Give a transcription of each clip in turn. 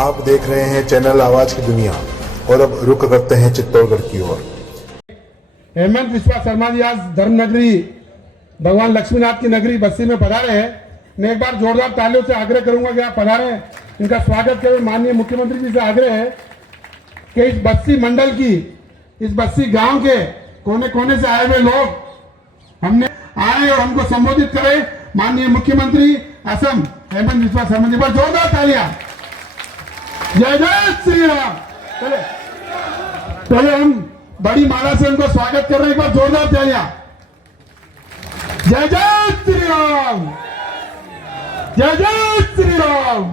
आप देख रहे हैं चैनल आवाज की दुनिया और अब रुक करते हैं चित्तौड़गढ़ की ओर। हेमंत विश्वा शर्मा जी आज धर्म नगरी भगवान लक्ष्मीनाथ की नगरी बस्सी में पधारे हैं। मैं एक बार जोरदार तालियों से आग्रह करूंगा कि आप पधारें, इनका स्वागत करें। माननीय मुख्यमंत्री जी से आग्रह है कि इस बस्सी मंडल की, इस बस्सी गांव के कोने कोने से आए हुए लोग हमने आए और हमको संबोधित करें। माननीय मुख्यमंत्री असम हेमंत विश्वा शर्मा जी पर जोरदार तालियां। जय जय श्री राम। पहले हम बड़ी माला से उनको स्वागत कर रहे हैं, एक बार जोरदार तालियां। जय जय श्री राम, जय जय श्री राम,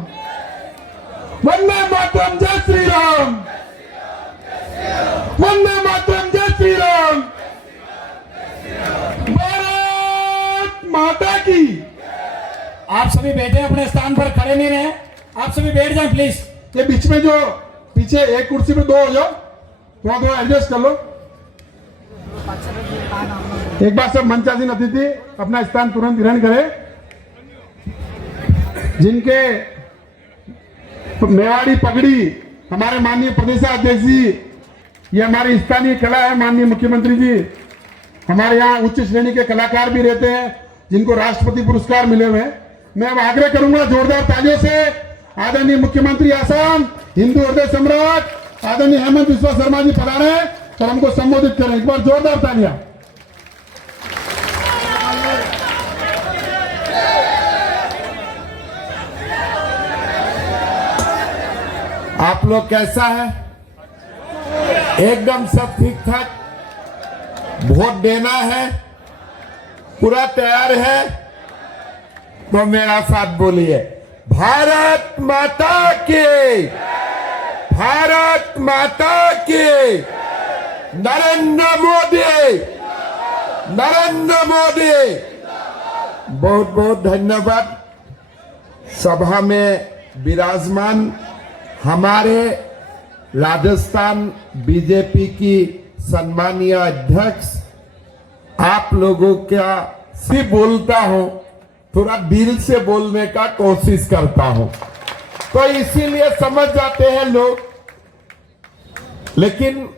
वंदे मातरम, जय श्री राम, वंदे मातरम, जय श्री राम, भारत माता की। आप सभी बैठे अपने स्थान पर, खड़े नहीं रहे, आप सभी बैठ जाएं प्लीज। ये बीच में जो पीछे एक कुर्सी पे दो हो जाओ, थोड़ा एडजस्ट कर लो। एक बार सब मंचासीन अतिथि अपना स्थान तुरंत ग्रहण करें। जिनके मेवाड़ी पगड़ी हमारे माननीय प्रदेशाध्यक्ष जी, ये हमारी स्थानीय कला है। माननीय मुख्यमंत्री जी हमारे यहाँ उच्च श्रेणी के कलाकार भी रहते हैं जिनको राष्ट्रपति पुरस्कार मिले हुए हैं। मैं अब आग्रह करूंगा जोरदार तालियों से आदरणीय मुख्यमंत्री आसाम, हिंदू हृदय सम्राट आदरणीय हेमंत विश्वा शर्मा जी पधारे और हमको संबोधित करें। एक बार जोरदार तालियां। आप लोग कैसा है? एकदम सब ठीक ठाक? वोट देना है, पूरा तैयार है? तो मेरा साथ बोलिए, भारत माता की, भारत माता की, नरेंद्र मोदी, नरेंद्र मोदी। बहुत बहुत धन्यवाद। सभा में विराजमान हमारे राजस्थान बीजेपी की सम्मानीय अध्यक्ष, आप लोगों का से बोलता हूं, थोड़ा दिल से बोलने का कोशिश करता हूं, तो इसीलिए समझ जाते हैं लोग। लेकिन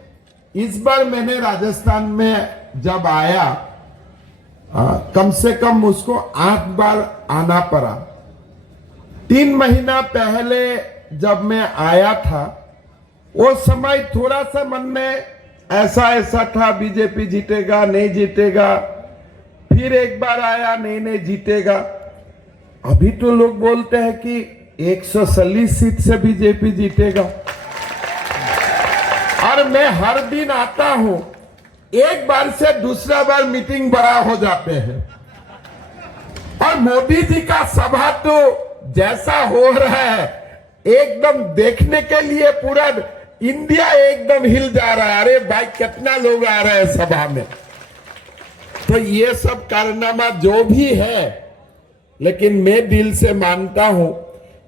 इस बार मैंने राजस्थान में जब आया, कम से कम उसको 8 बार आना पड़ा। 3 महीना पहले जब मैं आया था, वो समय थोड़ा सा मन में ऐसा था, बीजेपी जीतेगा नहीं जीतेगा। फिर एक बार आया, नहीं जीतेगा। अभी तो लोग बोलते हैं कि 140 सीट से बीजेपी जीतेगा। और मैं हर दिन आता हूं, एक बार से दूसरा बार मीटिंग बड़ा हो जाते हैं। और मोदी जी का सभा तो जैसा हो रहा है, एकदम देखने के लिए पूरा इंडिया एकदम हिल जा रहा है। अरे भाई कितना लोग आ रहे हैं सभा में। तो ये सब कारनामा जो भी है, लेकिन मैं दिल से मानता हूं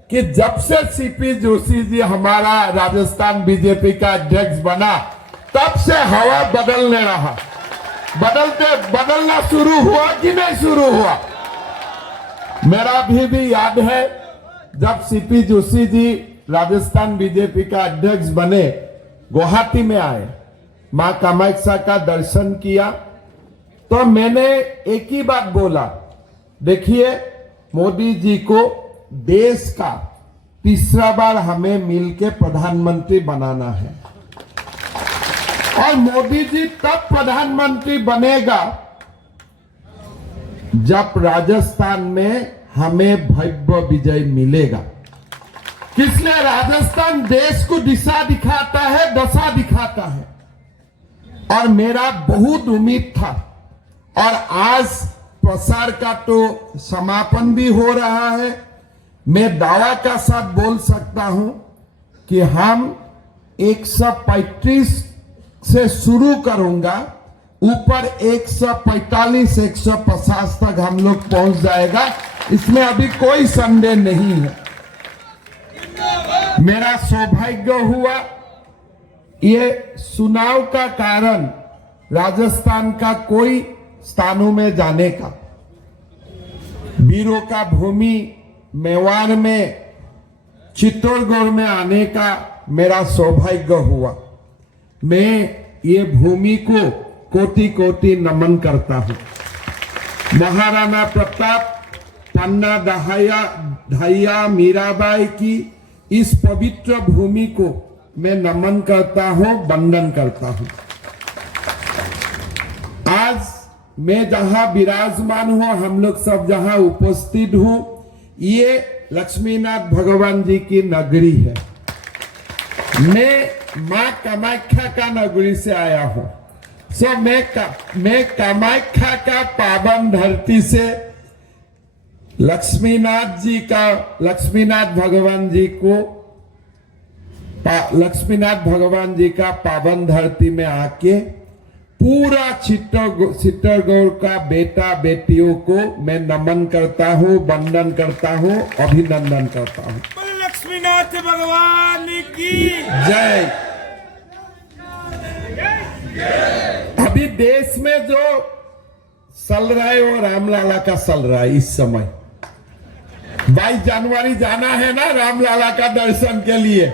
कि जब से सीपी जोशी जी हमारा राजस्थान बीजेपी का अध्यक्ष बना, तब से हवा बदलने रहा। बदलना शुरू हुआ कि नहीं शुरू हुआ? मेरा भी याद है जब सीपी जोशी जी राजस्थान बीजेपी का अध्यक्ष बने, गुवाहाटी में आए, मां कामाख्या का दर्शन किया, तो मैंने एक ही बात बोला, देखिए मोदी जी को देश का तीसरा बार हमें मिलके प्रधानमंत्री बनाना है। और मोदी जी तब प्रधानमंत्री बनेगा जब राजस्थान में हमें भव्य विजय मिलेगा। इसलिए राजस्थान देश को दिशा दिखाता है, दशा दिखाता है। और मेरा बहुत उम्मीद था, और आज प्रसार का तो समापन भी हो रहा है। मैं दावा का साथ बोल सकता हूं कि हम 135 से शुरू करूंगा, ऊपर 145 150 तक हम लोग पहुंच जाएगा, इसमें अभी कोई संदेह नहीं है। मेरा सौभाग्य हुआ ये चुनाव का कारण राजस्थान का कोई स्थानों में जाने का, वीरों का भूमि मेवाड़ में चित्तौड़गढ़ में आने का मेरा सौभाग्य हुआ। मैं ये भूमि को कोटि कोटि नमन करता हूं। महाराणा प्रताप, पन्ना दहिया, मीराबाई की इस पवित्र भूमि को मैं नमन करता हूं, वंदन करता हूं। आज मैं जहां विराजमान हूं, हम लोग सब जहां उपस्थित हूं, ये लक्ष्मीनाथ भगवान जी की नगरी है। मैं मां कामाख्या का नगरी से आया हूं। मैं कामाख्या का पावन धरती से लक्ष्मीनाथ भगवान जी का पावन धरती में आके पूरा चित्तौड़गढ़ का बेटा बेटियों को मैं नमन करता हूं, वंदन करता हूं, अभिनंदन करता हूं। लक्ष्मीनाथ भगवान की जय। अभी देश में जो चल रहा है वो रामलाला का चल रहा है। इस समय 22 जनवरी जाना है ना रामलाला का दर्शन के लिए।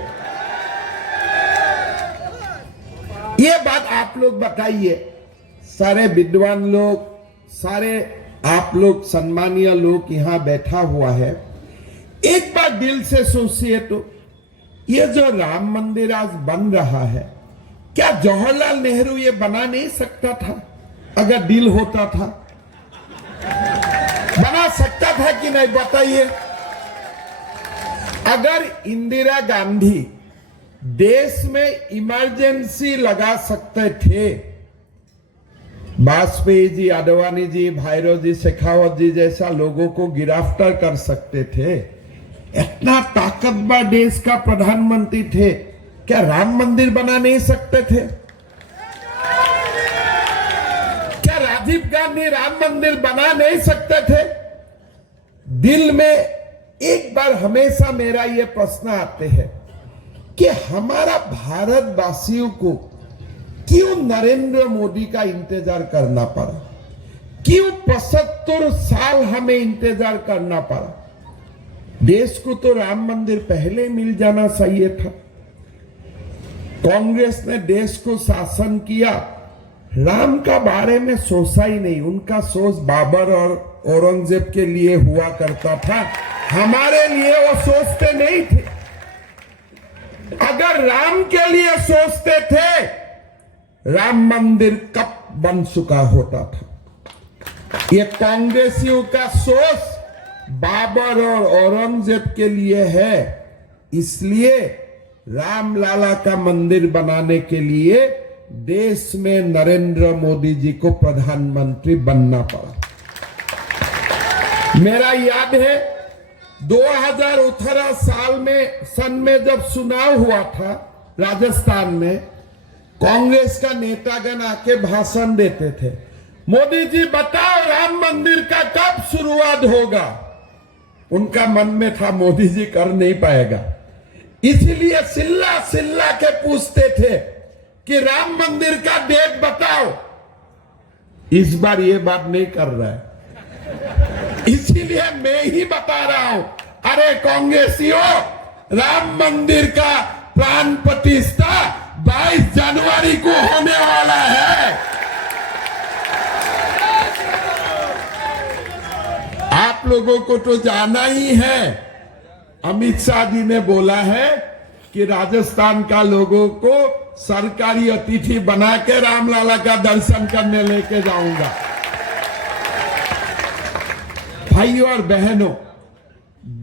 ये बात आप लोग बताइए, सारे विद्वान लोग, सारे आप लोग सम्मानीय लोग यहां बैठा हुआ है। एक बार दिल से सोचिए तो, ये जो राम मंदिर आज बन रहा है, क्या जवाहरलाल नेहरू ये बना नहीं सकता था? अगर दिल होता था, बना सकता था कि नहीं बताइए? अगर इंदिरा गांधी देश में इमरजेंसी लगा सकते थे, वाजपेयी जी, आडवाणी जी, भैरो जी, शेखावत जी जैसा लोगों को गिरफ्तार कर सकते थे, इतना ताकतवर देश का प्रधानमंत्री थे, क्या राम मंदिर बना नहीं सकते थे? क्या राजीव गांधी राम मंदिर बना नहीं सकते थे? दिल में एक बार हमेशा मेरा ये प्रश्न आते हैं कि हमारा भारतवासियों को क्यों नरेंद्र मोदी का इंतजार करना पड़ा? क्यों 75 साल हमें इंतजार करना पड़ा? देश को तो राम मंदिर पहले मिल जाना चाहिए था। कांग्रेस ने देश को शासन किया, राम का बारे में सोचा ही नहीं। उनका सोच बाबर और औरंगजेब के लिए हुआ करता था, हमारे लिए वो सोचते नहीं थे। अगर राम के लिए सोचते थे, राम मंदिर कब बन चुका होता था। ये कांग्रेसियों का सोच बाबर और औरंगजेब के लिए है, इसलिए रामलाला का मंदिर बनाने के लिए देश में नरेंद्र मोदी जी को प्रधानमंत्री बनना पड़ा। मेरा याद है 2018 सन में जब चुनाव हुआ था राजस्थान में, कांग्रेस का नेतागण आके भाषण देते थे, मोदी जी बताओ राम मंदिर का कब शुरुआत होगा। उनका मन में था मोदी जी कर नहीं पाएगा, इसलिए चिल्ला के पूछते थे कि राम मंदिर का डेट बताओ। इस बार ये बात नहीं कर रहा है, इसीलिए मैं ही बता रहा हूं, अरे कांग्रेसियों, राम मंदिर का प्राण प्रतिष्ठा 22 जनवरी को होने वाला है। आप लोगों को तो जाना ही है, अमित शाह जी ने बोला है कि राजस्थान का लोगों को सरकारी अतिथि बना के रामलाला का दर्शन करने लेके जाऊंगा। भाइयों और बहनों,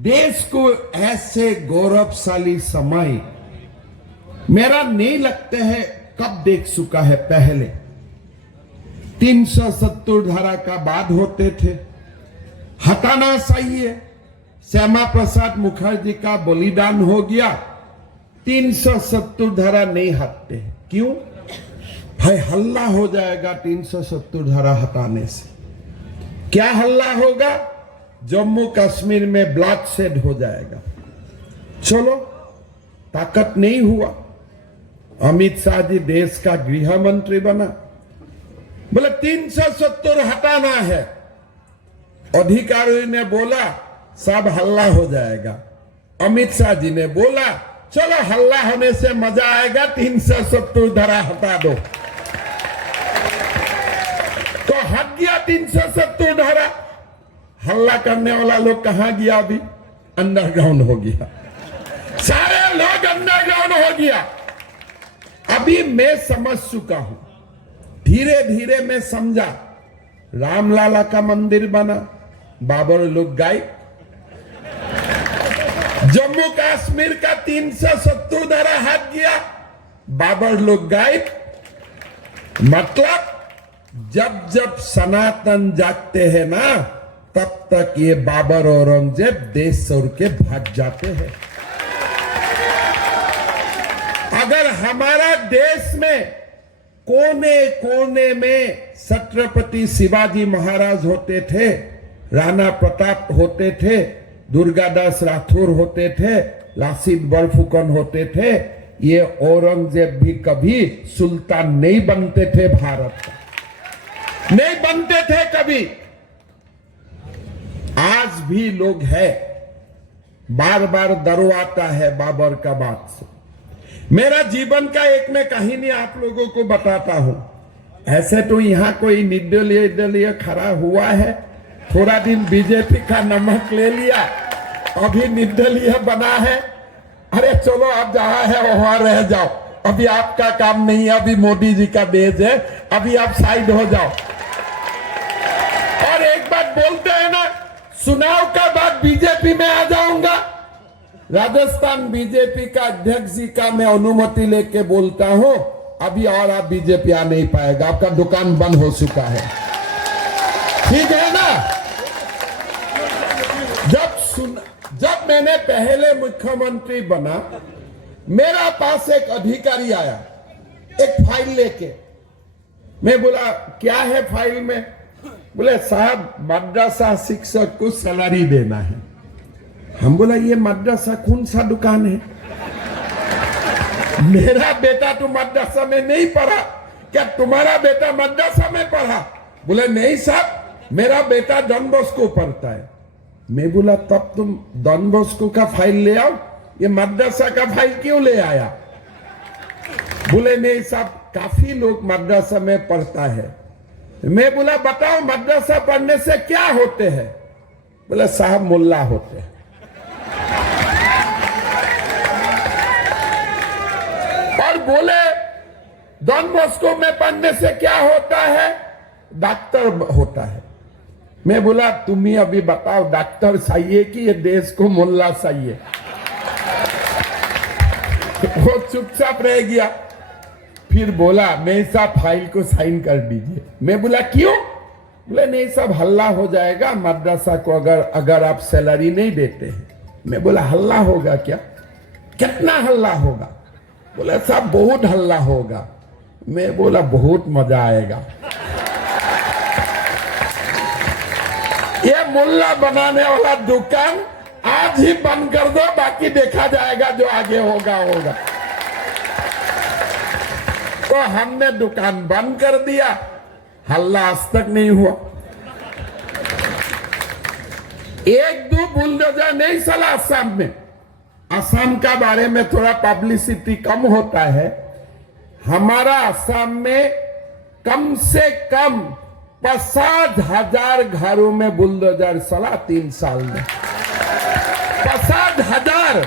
देश को ऐसे गौरवशाली समय मेरा नहीं लगता है कब देख चुका है। पहले 370 धारा का बाद होते थे, हटाना चाहिए। श्यामा प्रसाद मुखर्जी का बलिदान हो गया, 370 धारा नहीं हटते। क्यों भाई? हल्ला हो जाएगा 370 धारा हटाने से। क्या हल्ला होगा? जम्मू कश्मीर में ब्लडशेड हो जाएगा। चलो, ताकत नहीं हुआ, अमित शाह जी देश का गृह मंत्री बना, बोले 370 हटाना है। अधिकारियों ने बोला सब हल्ला हो जाएगा, अमित शाह जी ने बोला चलो हल्ला होने से मजा आएगा, 370 धारा हटा दो, तो हट गया 370 धारा। हल्ला करने वाला लोग कहां गया? अभी अंडरग्राउंड हो गया, सारे लोग अंडरग्राउंड हो गया। अभी मैं समझ चुका हूं, धीरे धीरे मैं समझा। रामलाला का मंदिर बना, बाबर लोग गायब। जम्मू कश्मीर का 370 धारा हट गया, बाबर लोग गायब। मतलब जब जब सनातन जागते हैं ना, तब तक ये बाबर और औरंगजेब देश छोड़ के भाग जाते हैं। अगर हमारा देश में कोने कोने में छत्रपति शिवाजी महाराज होते थे, राणा प्रताप होते थे, दुर्गादास राठौर होते थे, लासित बरफुकन होते थे, ये औरंगजेब भी कभी सुल्तान नहीं बनते थे, भारत का नहीं बनते थे कभी। आज भी लोग है, बार बार डरवाता है बाबर का बात से। मेरा जीवन का एक मैं कहानी आप लोगों को बताता हूं। ऐसे तो यहां कोई निर्दलीय खड़ा हुआ है, थोड़ा दिन बीजेपी का नमक ले लिया, अभी निर्दलीय बना है। अरे चलो आप जहां है वहां रह जाओ, अभी आपका काम नहीं है, अभी मोदी जी का देश है, अभी आप साइड हो जाओ। और एक बात बोलते हैं ना, चुनाव का बाद बीजेपी में आ जाऊंगा। राजस्थान बीजेपी का अध्यक्ष जी का मैं अनुमति लेके बोलता हूं, अभी और आप बीजेपी आ नहीं पाएगा, आपका दुकान बंद हो चुका है, ठीक है ना। जब मैंने पहले मुख्यमंत्री बना, मेरा पास एक अधिकारी आया एक फाइल लेके। मैं बोला क्या है फाइल में? बोले साहब मद्रासा शिक्षक को सैलरी देना है। हम बोला ये मद्रासा कौन सा दुकान है? मेरा बेटा तो मद्रासा में नहीं पढ़ा। क्या तुम्हारा बेटा मद्रासा में पढ़ा? बोले नहीं साहब, मेरा बेटा डॉन बॉस्को पढ़ता है। मैं बोला तब तुम डॉन बॉस्को का फाइल ले आओ, ये मद्रासा का फाइल क्यों ले आया? बोले नहीं साहब, काफी लोग मद्रासा में पढ़ता है। मैं बोला बताओ मद्रासा पढ़ने से क्या होते हैं? बोले साहब मुल्ला होते हैं। और बोले डॉन बॉस्को में पढ़ने से क्या होता है? डॉक्टर होता है। मैं बोला तुम ही अभी बताओ डॉक्टर चाहिए कि ये देश को मुल्ला चाहिए? वो चुपचाप रह गया। फिर बोला नहीं साहब फाइल को साइन कर दीजिए। मैं बोला क्यों? बोले नहीं साहब हल्ला हो जाएगा मद्रासा को अगर आप सैलरी नहीं देते हैं। मैं बोला हल्ला होगा क्या? कितना हल्ला होगा? बोला साहब बहुत हल्ला होगा। मैं बोला बहुत मजा आएगा। ये मुल्ला बनाने वाला दुकान आज ही बंद कर दो, बाकी देखा जाएगा जो आगे होगा होगा। तो हमने दुकान बंद कर दिया, हल्ला आज तक नहीं हुआ। एक दो बुलडोजर नहीं चला असम में। असम का बारे में थोड़ा पब्लिसिटी कम होता है। हमारा असम में कम से कम 50,000 घरों में बुलडोजर चला 3 साल में। 50,000,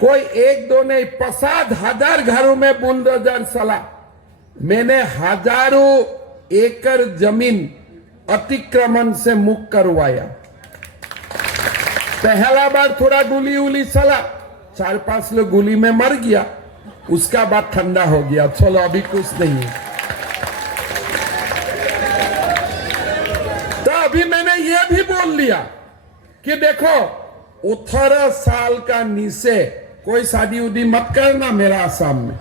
कोई एक दो नहीं, 50,000 घरों में बुलडोजर चला। मैंने हजारों एकड़ जमीन अतिक्रमण से मुक्त करवाया। पहला बार थोड़ा गुली उली चला, 4-5 लोग गुली में मर गया, उसका बाद ठंडा हो गया, चलो अभी कुछ नहीं है। तो अभी मैंने ये भी बोल लिया कि देखो 18 साल का नीचे कोई शादी उदी मत करना मेरा आसाम में।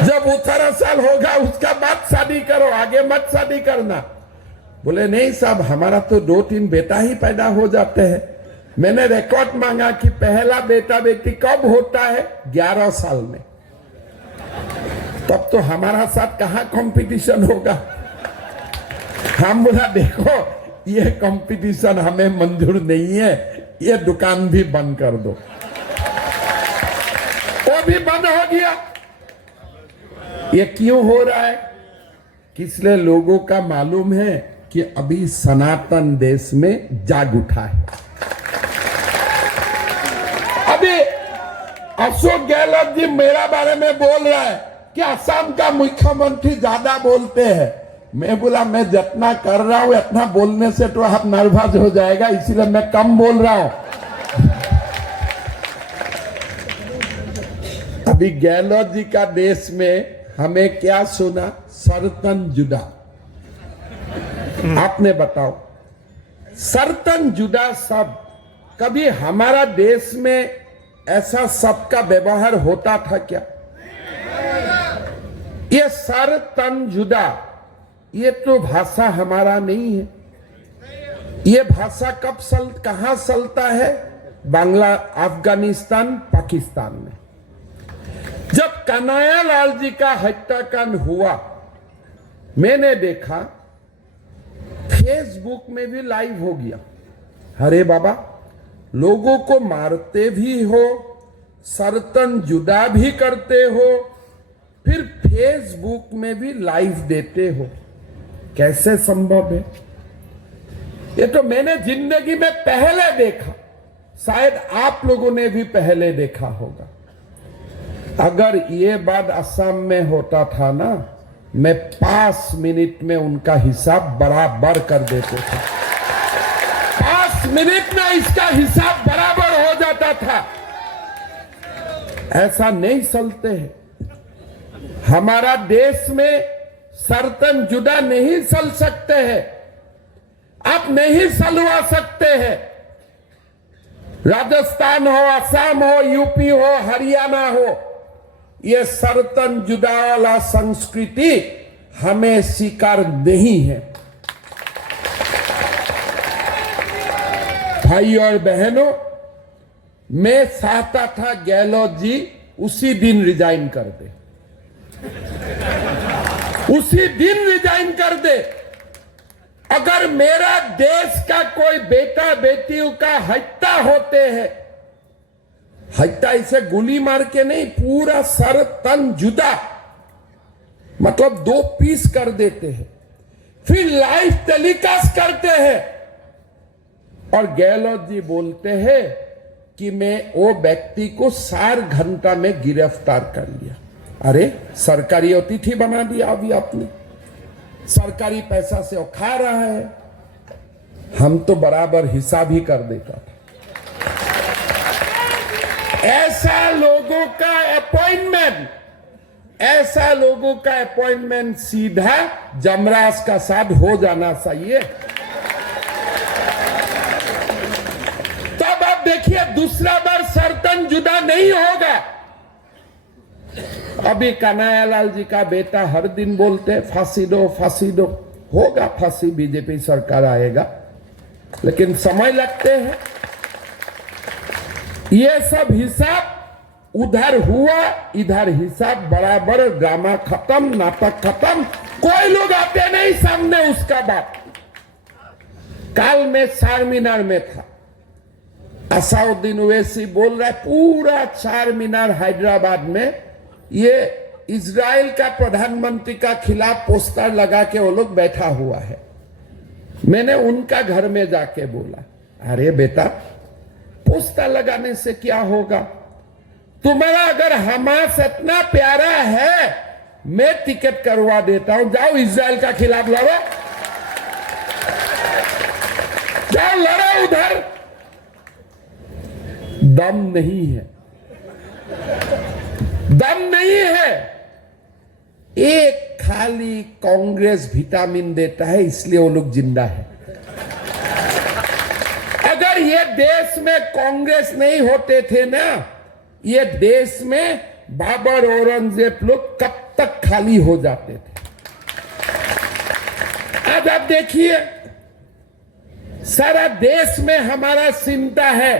जब 18 साल होगा उसका बाद शादी करो, आगे मत शादी करना। बोले नहीं साहब हमारा तो 2-3 बेटा ही पैदा हो जाते हैं। मैंने रिकॉर्ड मांगा कि पहला बेटा बेटी कब होता है? 11 साल में। तब तो हमारा साथ कहां कंपटीशन होगा? हम बोला देखो ये कंपटीशन हमें मंजूर नहीं है, ये दुकान भी बंद कर दो। वो भी बंद हो गया। ये क्यों हो रहा है? इसलिए लोगों का मालूम है कि अभी सनातन देश में जाग उठा है। अभी अशोक गहलोत जी मेरा बारे में बोल रहा है कि असम का मुख्यमंत्री ज्यादा बोलते हैं। मैं बोला मैं जितना कर रहा हूं इतना बोलने से तो आप नर्वस हो जाएगा, इसीलिए मैं कम बोल रहा हूं। अभी गहलोत जी का देश में हमें क्या सुना? सर्तन जुदा। आपने बताओ, सर्तन जुदा शब्द कभी हमारा देश में ऐसा शब्द का व्यवहार होता था क्या? ये सर्तन जुदा, ये तो भाषा हमारा नहीं है। ये भाषा कहां चलता है? बांग्ला, अफगानिस्तान, पाकिस्तान में। जब कन्हैयालाल जी का हत्याकांड हुआ, मैंने देखा फेसबुक में भी लाइव हो गया। अरे बाबा, लोगों को मारते भी हो, सर्तन जुदा भी करते हो, फिर फेसबुक में भी लाइव देते हो, कैसे संभव है? ये तो मैंने जिंदगी में पहले देखा, शायद आप लोगों ने भी पहले देखा होगा। अगर ये बात असम में होता था ना, मैं 5 मिनट में उनका हिसाब बराबर कर देते थे। 5 मिनट में इसका हिसाब बराबर हो जाता था। ऐसा नहीं चलते हैं। हमारा देश में सर्तन जुदा नहीं चल सकते हैं। आप नहीं चलवा सकते हैं। राजस्थान हो, असम हो, यूपी हो, हरियाणा हो, ये सर्तन जुदा वाला संस्कृति हमें स्वीकार नहीं है। भाई और बहनों, मैं चाहता था गहलोत जी उसी दिन रिजाइन कर दे, उसी दिन रिजाइन कर दे। अगर मेरा देश का कोई बेटा बेटियों का हत्या होते हैं, हत्या इसे गोली मार के नहीं, पूरा सर तन जुदा, मतलब 2 पीस कर देते हैं, फिर लाइव टेलीकास्ट करते हैं, और गहलोत जी बोलते हैं कि मैं वो व्यक्ति को 4 घंटा में गिरफ्तार कर लिया। अरे सरकारी अतिथि बना दिया अभी आपने, सरकारी पैसा से वो खा रहा है। हम तो बराबर हिसाब ही कर देता था। ऐसा लोगों का अपॉइंटमेंट सीधा जमराज का साथ हो जाना चाहिए। तब आप देखिए दूसरा बार सर्तन जुदा नहीं होगा। अभी कन्हैयालाल जी का बेटा हर दिन बोलते फांसी दो, फांसी दो। होगा फांसी, बीजेपी सरकार आएगा, लेकिन समय लगते हैं। ये सब हिसाब उधर हुआ, इधर हिसाब बराबर, ड्रामा खत्म, नाटक खत्म, कोई लोग आते नहीं सामने उसका बात। कल मैं चारमीनार में था, असाउद्दीन ओवैसी बोल रहा है पूरा चारमीनार हैदराबाद में ये इजराइल का प्रधानमंत्री का खिलाफ पोस्टर लगा के वो लोग बैठा हुआ है। मैंने उनका घर में जाके बोला, अरे बेटा पोस्टर लगाने से क्या होगा? तुम्हारा अगर हमास इतना प्यारा है, मैं टिकट करवा देता हूं, जाओ इजराइल का खिलाफ लड़ो, जाओ लड़ो उधर। दम नहीं है, दम नहीं है। एक खाली कांग्रेस विटामिन देता है, इसलिए वो लोग जिंदा है। अगर ये देश में कांग्रेस नहीं होते थे ना, ये देश में बाबर औरंगजेब लोग कब तक खाली हो जाते थे। आज आप देखिए सारा देश में हमारा चिंता है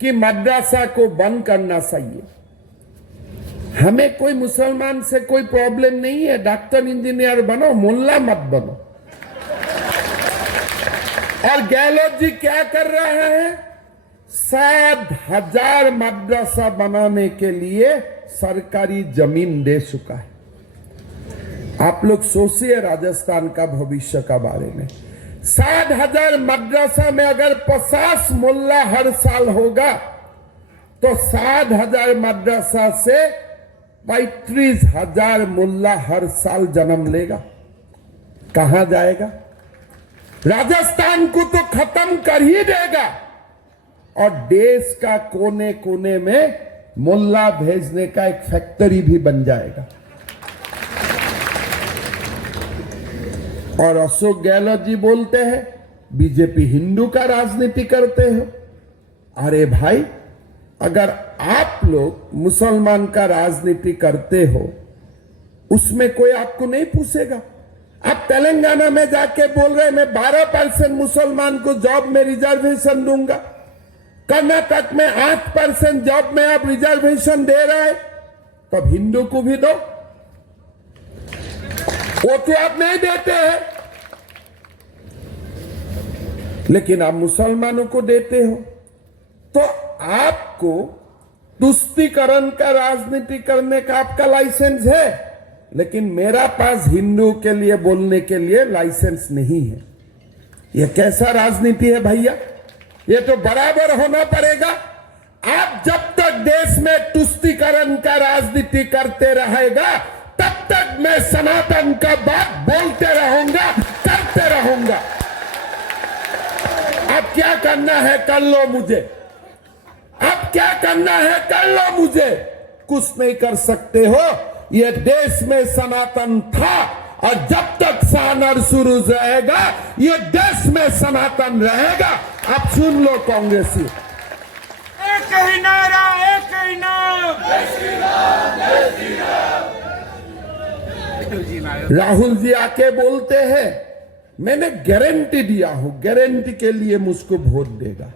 कि मदरसा को बंद करना चाहिए। हमें कोई मुसलमान से कोई प्रॉब्लम नहीं है, डॉक्टर इंजीनियर बनो, मुल्ला मत बनो। और गहलोत जी क्या कर रहा है? 7,000 मदरसा बनाने के लिए सरकारी जमीन दे चुका है। आप लोग सोचिए राजस्थान का भविष्य का बारे में। 7,000 मदरसा में अगर 50 मुल्ला हर साल होगा तो 7,000 मदरसा से 35,000 मुल्ला हर साल जन्म लेगा। कहां जाएगा? राजस्थान को तो खत्म कर ही देगा और देश का कोने कोने में मुल्ला भेजने का एक फैक्ट्री भी बन जाएगा। और अशोक गहलोत जी बोलते हैं बीजेपी हिंदू का राजनीति करते हो। अरे भाई, अगर आप लोग मुसलमान का राजनीति करते हो उसमें कोई आपको नहीं पूछेगा। आप तेलंगाना में जाके बोल रहे मैं 12% मुसलमान को जॉब में रिजर्वेशन दूंगा, कर्नाटक में 8% जॉब में आप रिजर्वेशन दे रहे हैं, तब हिंदू को भी दो। वो तो आप नहीं देते हैं, लेकिन आप मुसलमानों को देते हो। तो आपको तुष्टीकरण का राजनीति करने का आपका लाइसेंस है, लेकिन मेरा पास हिंदू के लिए बोलने के लिए लाइसेंस नहीं है। यह कैसा राजनीति है भैया? ये तो बराबर होना पड़ेगा। आप जब तक देश में तुष्टीकरण का राजनीति करते रहेगा तब तक मैं सनातन का बात बोलते रहूंगा, करते रहूंगा। अब क्या करना है कर लो मुझे, अब क्या करना है कर लो मुझे। कुछ नहीं कर सकते हो। ये देश में सनातन था और जब तक सानर शुरू रहेगा ये देश में सनातन रहेगा। आप सुन लो कांग्रेसी, एक ही नारा, एक ही नाम। राहुल जी आके बोलते हैं मैंने गारंटी दिया हूं, गारंटी के लिए मुझको वोट देगा।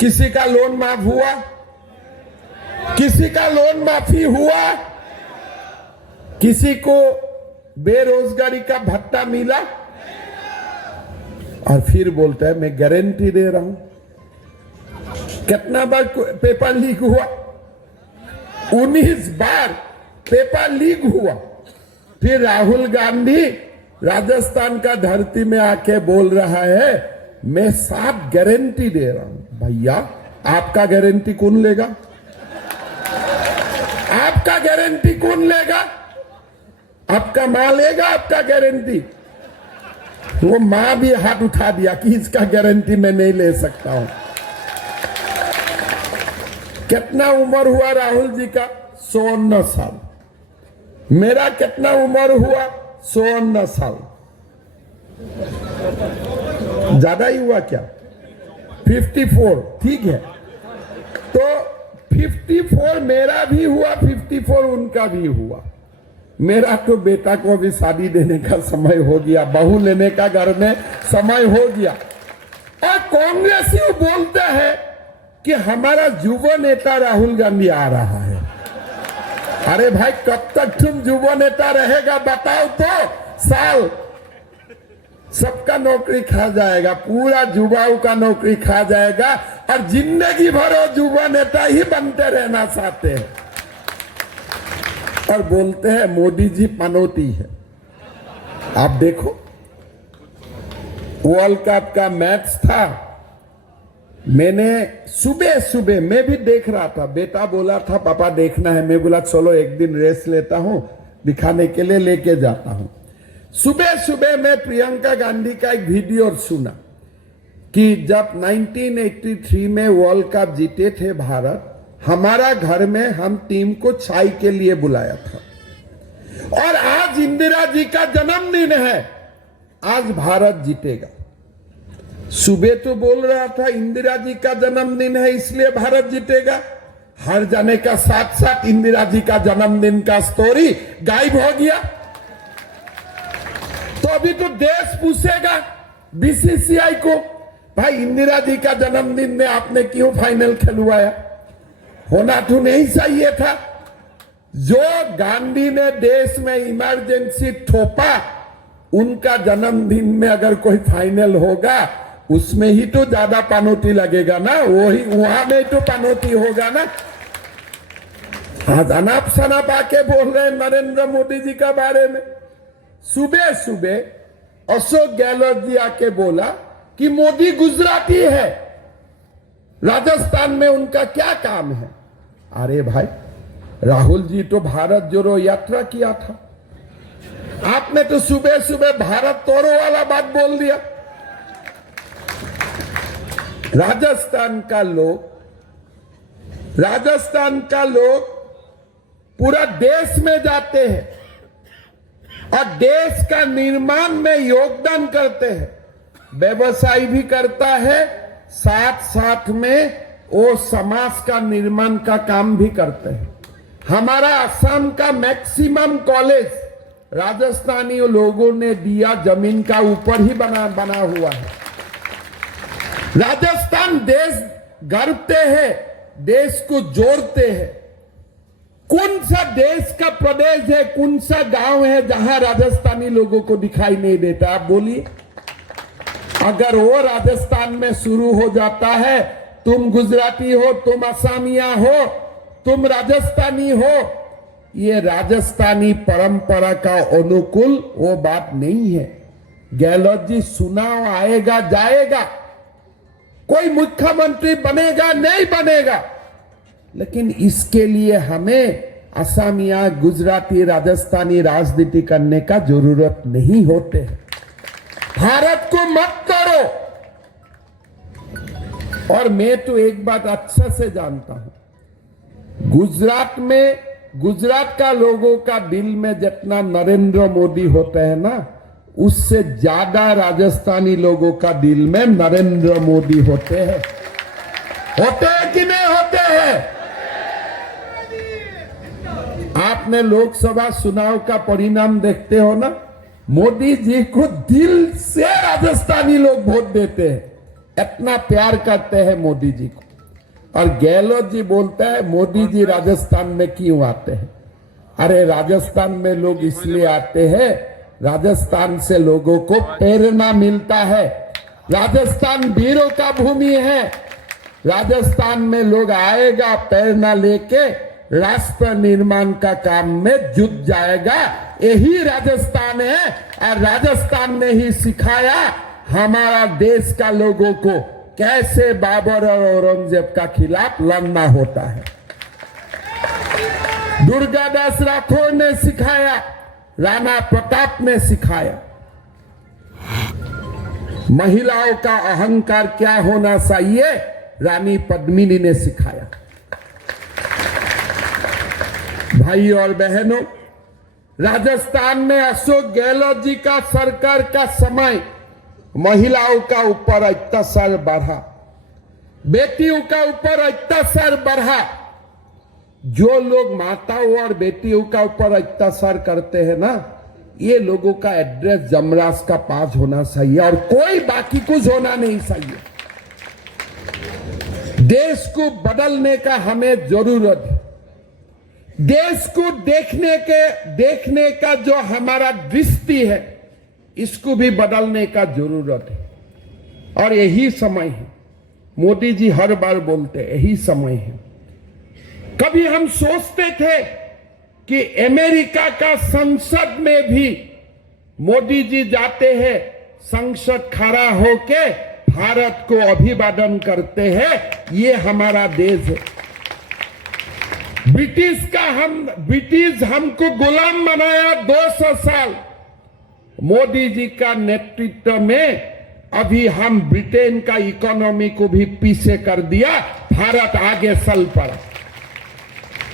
किसी का लोन माफ हुआ? किसी का लोन माफी हुआ? किसी को बेरोजगारी का भत्ता मिला? और फिर बोलता है मैं गारंटी दे रहा हूं। कितना बार पेपर लीक हुआ? 19 बार पेपर लीक हुआ। फिर राहुल गांधी राजस्थान का धरती में आके बोल रहा है मैं साफ गारंटी दे रहा हूं। भैया, आपका गारंटी कौन लेगा? आपका गारंटी कौन लेगा? आपका मां लेगा आपका गारंटी? वो मां भी हाथ उठा दिया कि इसका गारंटी मैं नहीं ले सकता हूं। कितना उम्र हुआ राहुल जी का? 54 साल। मेरा कितना उम्र हुआ? 54 साल। ज्यादा ही हुआ क्या? 54। ठीक है, तो 54 मेरा भी हुआ, 54 उनका भी हुआ। मेरा तो बेटा को भी शादी देने का समय हो गया, बहू लेने का घर में समय हो गया। और कांग्रेसी बोलते हैं कि हमारा युवा नेता राहुल गांधी आ रहा है। अरे भाई, कब तक तुम युवा नेता रहेगा बताओ तो? साल सबका नौकरी खा जाएगा, पूरा युवाओं का नौकरी खा जाएगा और जिंदगी भर युवा नेता ही बनते रहना चाहते हैं। और बोलते हैं मोदी जी पनौती है। आप देखो, वर्ल्ड कप का मैच था, मैंने सुबह सुबह मैं भी देख रहा था। बेटा बोला था पापा देखना है, मैं बोला चलो एक दिन रेस्ट लेता हूं, दिखाने के लिए लेके जाता हूं। सुबह सुबह मैं प्रियंका गांधी का एक वीडियो सुना कि जब 1983 में वर्ल्ड कप जीते थे भारत, हमारा घर में हम टीम को चाय के लिए बुलाया था। और आज इंदिरा जी का जन्मदिन है, आज भारत जीतेगा। सुबह तो बोल रहा था इंदिरा जी का जन्मदिन है इसलिए भारत जीतेगा, हर जाने का साथ साथ इंदिरा जी का जन्मदिन का स्टोरी गायब हो गया। तो अभी तो देश पूछेगा बीसीसीआई को, भाई इंदिरा जी का जन्मदिन में आपने क्यों फाइनल खिलवाया? होना तो नहीं चाहिए था। जो गांधी ने देश में इमरजेंसी थोपा, उनका जन्मदिन में अगर कोई फाइनल होगा उसमें ही तो ज्यादा पनौती लगेगा ना, वही वहां में तो पनौती होगा ना। अनाप शनाप आके बोल रहे हैं नरेंद्र मोदी जी का बारे में। सुबह सुबह अशोक गहलोत जी आके बोला कि मोदी गुजराती है, राजस्थान में उनका क्या काम है। अरे भाई, राहुल जी तो भारत जोड़ो यात्रा किया था, आपने तो सुबह सुबह भारत तोड़ो वाला बात बोल दिया। राजस्थान का लोग पूरा देश में जाते हैं और देश का निर्माण में योगदान करते हैं, व्यवसाय भी करता है, साथ साथ में वो समाज का निर्माण का काम भी करते हैं। हमारा असम का मैक्सिमम कॉलेज राजस्थानी लोगों ने दिया, जमीन का ऊपर ही बना हुआ है। राजस्थान देश गढ़ते हैं, देश को जोड़ते हैं। कौन सा देश का प्रदेश है, कौन सा गांव है जहां राजस्थानी लोगों को दिखाई नहीं देता? आप बोलिए। अगर वो राजस्थान में शुरू हो जाता है, तुम गुजराती हो, तुम असमिया हो, तुम राजस्थानी हो, ये राजस्थानी परंपरा का अनुकूल वो बात नहीं है। गहलोत जी, चुनाव आएगा जाएगा, कोई मुख्यमंत्री बनेगा नहीं बनेगा, लेकिन इसके लिए हमें असमिया, गुजराती, राजस्थानी राजनीति करने का जरूरत नहीं होते है। भारत को मत तोड़ो। और मैं तो एक बात अच्छा से जानता हूं, गुजरात का लोगों का दिल में जितना नरेंद्र मोदी होते हैं ना, उससे ज्यादा राजस्थानी लोगों का दिल में नरेंद्र मोदी होते हैं कि नहीं होते हैं? आपने लोकसभा चुनाव का परिणाम देखते हो ना, मोदी जी को दिल से राजस्थानी लोग वोट देते हैं, इतना प्यार करते हैं मोदी जी को। और गहलोत जी बोलता है मोदी जी राजस्थान में क्यों आते हैं? अरे राजस्थान में लोग इसलिए आते हैं, राजस्थान से लोगों को प्रेरणा मिलता है। राजस्थान वीरों का भूमि है। राजस्थान में लोग आएगा, प्रेरणा लेके राष्ट्र निर्माण का काम में जुट जाएगा। यही राजस्थान है, और राजस्थान ने ही सिखाया हमारा देश का लोगों को कैसे बाबर और औरंगजेब का खिलाफ लड़ना होता है। दुर्गादास राठौर ने सिखाया, राणा प्रताप ने सिखाया। महिलाओं का अहंकार क्या होना चाहिए, रानी पद्मिनी ने सिखाया। भाई और बहनों, राजस्थान में अशोक गहलोत जी का सरकार का समय महिलाओं का ऊपर अत्याचार बढ़ा, बेटियों का ऊपर अत्याचार बढ़ा। जो लोग माताओं और बेटियों का ऊपर अत्याचार करते हैं ना, ये लोगों का एड्रेस जमराज का पास होना चाहिए और कोई बाकी कुछ होना नहीं चाहिए। देश को बदलने का हमें जरूरत है। देश को देखने का जो हमारा दृष्टि है, इसको भी बदलने का जरूरत है। और यही समय है, मोदी जी हर बार बोलते हैं यही समय है। कभी हम सोचते थे कि अमेरिका का संसद में भी मोदी जी जाते हैं, संसद खड़ा होके भारत को अभिवादन करते हैं, ये हमारा देश है। ब्रिटिश हमको गुलाम बनाया 200 साल। मोदी जी का नेतृत्व में अभी हम ब्रिटेन का इकोनॉमी को भी पीछे कर दिया, भारत आगे चल पड़ा।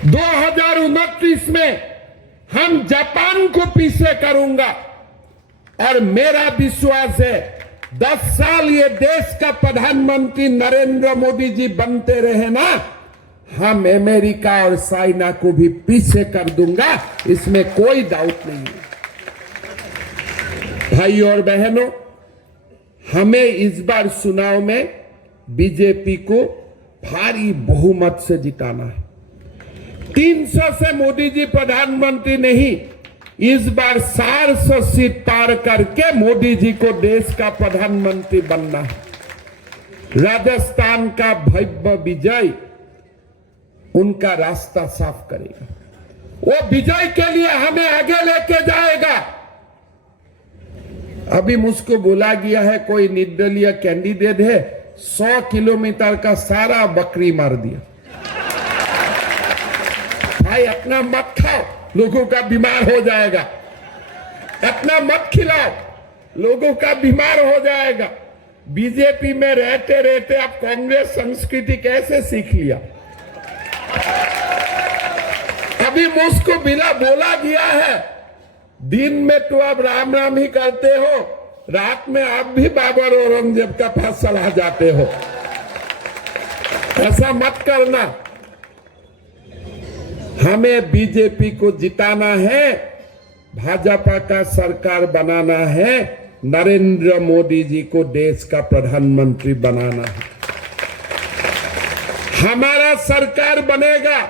2029 में हम जापान को पीछे करूंगा, और मेरा विश्वास है 10 साल ये देश का प्रधानमंत्री नरेंद्र मोदी जी बनते रहे ना, हम अमेरिका और चाइना को भी पीछे कर दूंगा, इसमें कोई डाउट नहीं है। भाई और बहनों, हमें इस बार चुनाव में बीजेपी को भारी बहुमत से जिताना है। 300 से मोदी जी प्रधानमंत्री नहीं, इस बार 400 सीट पार करके मोदी जी को देश का प्रधानमंत्री बनना है। राजस्थान का भव्य विजय उनका रास्ता साफ करेगा। वो विजय के लिए हमें आगे लेके जाएगा। अभी मुझको बोला गया है कोई निर्दलीय कैंडिडेट है, 100 किलोमीटर का सारा बकरी मार दिया। भाई अपना मत खाओ, लोगों का बीमार हो जाएगा। अपना मत खिलाओ, लोगों का बीमार हो जाएगा। बीजेपी में रहते रहते अब कांग्रेस संस्कृति कैसे सीख लिया। अभी मुझको बिना बोला गया है, दिन में तो अब राम राम ही करते हो, रात में आप भी बाबर औरंगजेब का पास चला जाते हो। ऐसा मत करना। हमें बीजेपी को जिताना है, भाजपा का सरकार बनाना है, नरेंद्र मोदी जी को देश का प्रधानमंत्री बनाना है। हमारा सरकार बनेगा,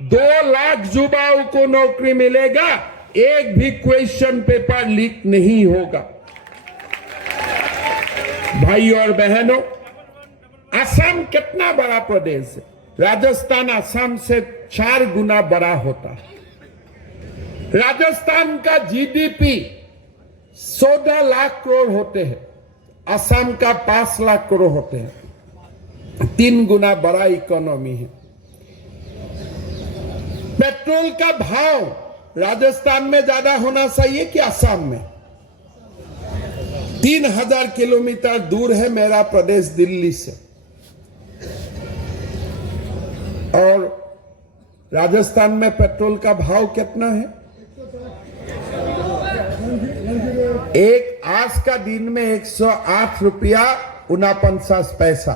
2 लाख युवाओं को नौकरी मिलेगा, एक भी क्वेश्चन पेपर लीक नहीं होगा। भाई और बहनों, असम कितना बड़ा प्रदेश है। राजस्थान असम से 4 गुना बड़ा होता है। राजस्थान का जीडीपी 14 लाख करोड़ होते हैं, असम का 5 लाख करोड़ होते हैं। 3 गुना बड़ा इकोनॉमी है। पेट्रोल का भाव राजस्थान में ज्यादा होना चाहिए कि असम में? 3000 किलोमीटर दूर है मेरा प्रदेश दिल्ली से, और राजस्थान में पेट्रोल का भाव कितना है? एक आज का दिन में 108 रुपया 49 पैसा,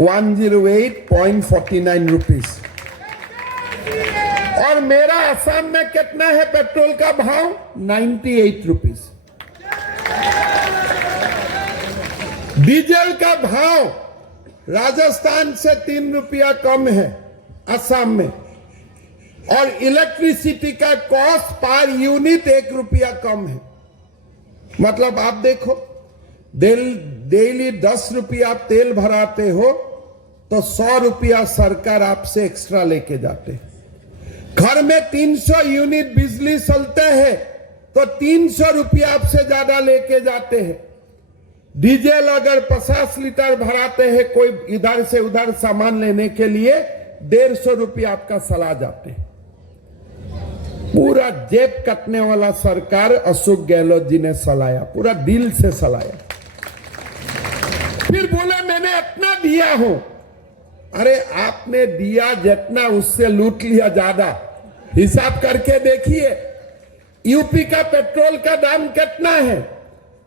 108.49 रुपीज। और मेरा असम में कितना है पेट्रोल का भाव? 98 रुपीज। डीजल का भाव राजस्थान से 3 रुपया कम है असम में, और इलेक्ट्रिसिटी का कॉस्ट पर यूनिट 1 रुपया कम है। मतलब आप देखो, डेली 10 रुपया आप तेल भराते हो तो 100 रुपया सरकार आपसे एक्स्ट्रा लेके जाते हैं। घर में 300 यूनिट बिजली चलते हैं तो 300 रुपया आपसे ज्यादा लेके जाते हैं। डीजल अगर 50 लीटर भराते हैं कोई इधर से उधर सामान लेने के लिए, 150 रुपया आपका चला जाते हैं। पूरा जेब कटने वाला सरकार अशोक गहलोत जी ने चलाया, पूरा दिल से चलाया। फिर बोले मैंने इतना दिया हूं। अरे आपने दिया जितना, उससे लूट लिया ज्यादा। हिसाब करके देखिए, यूपी का पेट्रोल का दाम कितना है,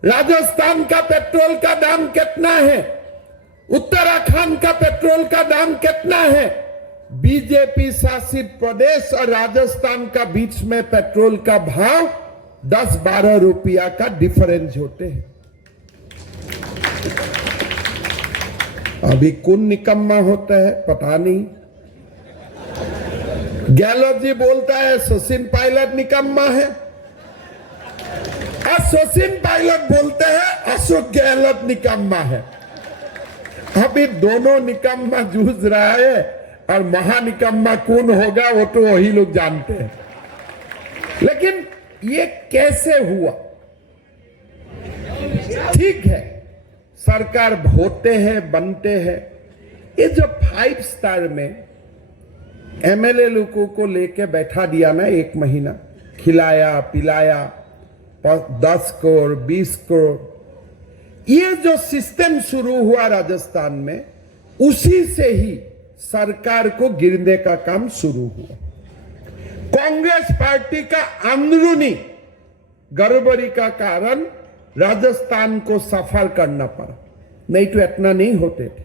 राजस्थान का पेट्रोल का दाम कितना है, उत्तराखंड का पेट्रोल का दाम कितना है। बीजेपी शासित प्रदेश और राजस्थान का बीच में पेट्रोल का भाव 10-12 रुपया का डिफरेंस होते हैं। अभी कौन निकम्मा होता है पता नहीं। गहलोत जी बोलता है सचिन पायलट निकम्मा है, और सचिन पायलट बोलते हैं अशोक गहलोत निकम्मा है। अभी दोनों निकम्मा जूझ रहा है, और महानिकम्मा कौन होगा वो तो वही लोग जानते हैं। लेकिन ये कैसे हुआ? ठीक है, सरकार होते हैं, बनते हैं। ये जो 5 स्टार में एमएलए लोगों को लेके बैठा दिया ना, 1 महीना खिलाया पिलाया, 10 करोड़ 20 करोड़, ये जो सिस्टम शुरू हुआ राजस्थान में, उसी से ही सरकार को गिरने का काम शुरू हुआ। कांग्रेस पार्टी का अंदरूनी गड़बड़ी का कारण राजस्थान को सफर करना पड़ा, नहीं तो इतना नहीं होते थे,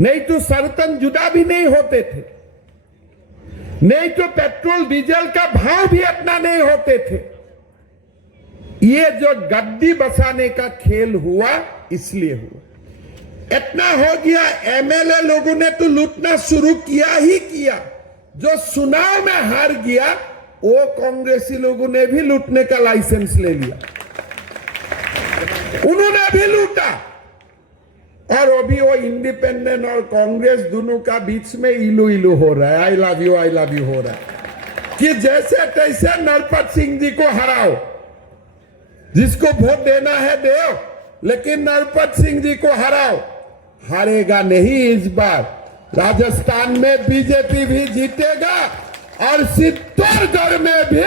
नहीं तो सर्तन जुदा भी नहीं होते थे, नहीं तो पेट्रोल डीजल का भाव भी इतना नहीं होते थे। ये जो गद्दी बसाने का खेल हुआ, इसलिए हुआ। इतना हो गया, एमएलए लोगों ने तो लूटना शुरू किया ही किया। जो चुनाव में हार गया, वो कांग्रेसी लोगों ने भी लूटने का लाइसेंस ले लिया, उन्होंने भी लूटा। और अभी वो इंडिपेंडेंट और कांग्रेस दोनों का बीच में इलू इलू हो रहा है, आई लव यू हो रहा है कि जैसे तैसे नरपत सिंह जी को हराओ, जिसको वोट देना है दो, लेकिन नरपत सिंह जी को हराओ। हारेगा नहीं इस बार। राजस्थान में बीजेपी भी जीतेगा और चित्तौड़गढ़ में भी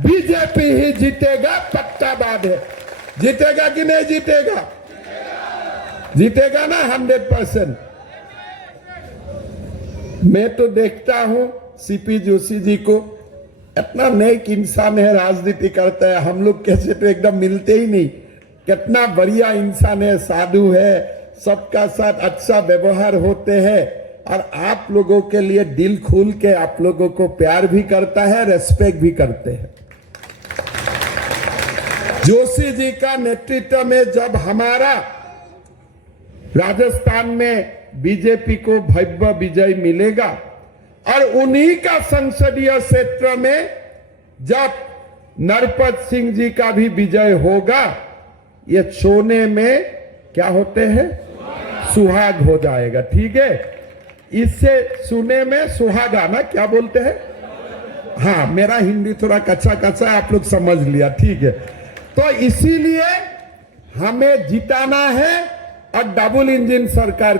बीजेपी ही जीतेगा, पक्का बात है। जीतेगा कि नहीं जीतेगा? जीतेगा ना 100%। मैं तो देखता हूं सीपी जोशी जी को, इतना नेक इंसान है, राजनीति करता है। हम लोग कैसे तो एकदम मिलते ही नहीं। कितना बढ़िया इंसान है, साधु है, सबका साथ अच्छा व्यवहार होते हैं और आप लोगों के लिए दिल खोल के आप लोगों को प्यार भी करता है, रेस्पेक्ट भी करते हैं। जोशी जी का नेतृत्व में जब हमारा राजस्थान में बीजेपी को भव्य विजय मिलेगा और उन्हीं का संसदीय क्षेत्र में जब नरपत सिंह जी का भी विजय होगा, ये सोने में क्या होते हैं, सुहाग हो जाएगा। ठीक है, इससे सुने में सुहागा ना, क्या बोलते हैं? हाँ, मेरा हिंदी थोड़ा कच्चा कच्चा, आप लोग समझ लिया। ठीक है, तो इसीलिए हमें जिताना है और डबल इंजन सरकार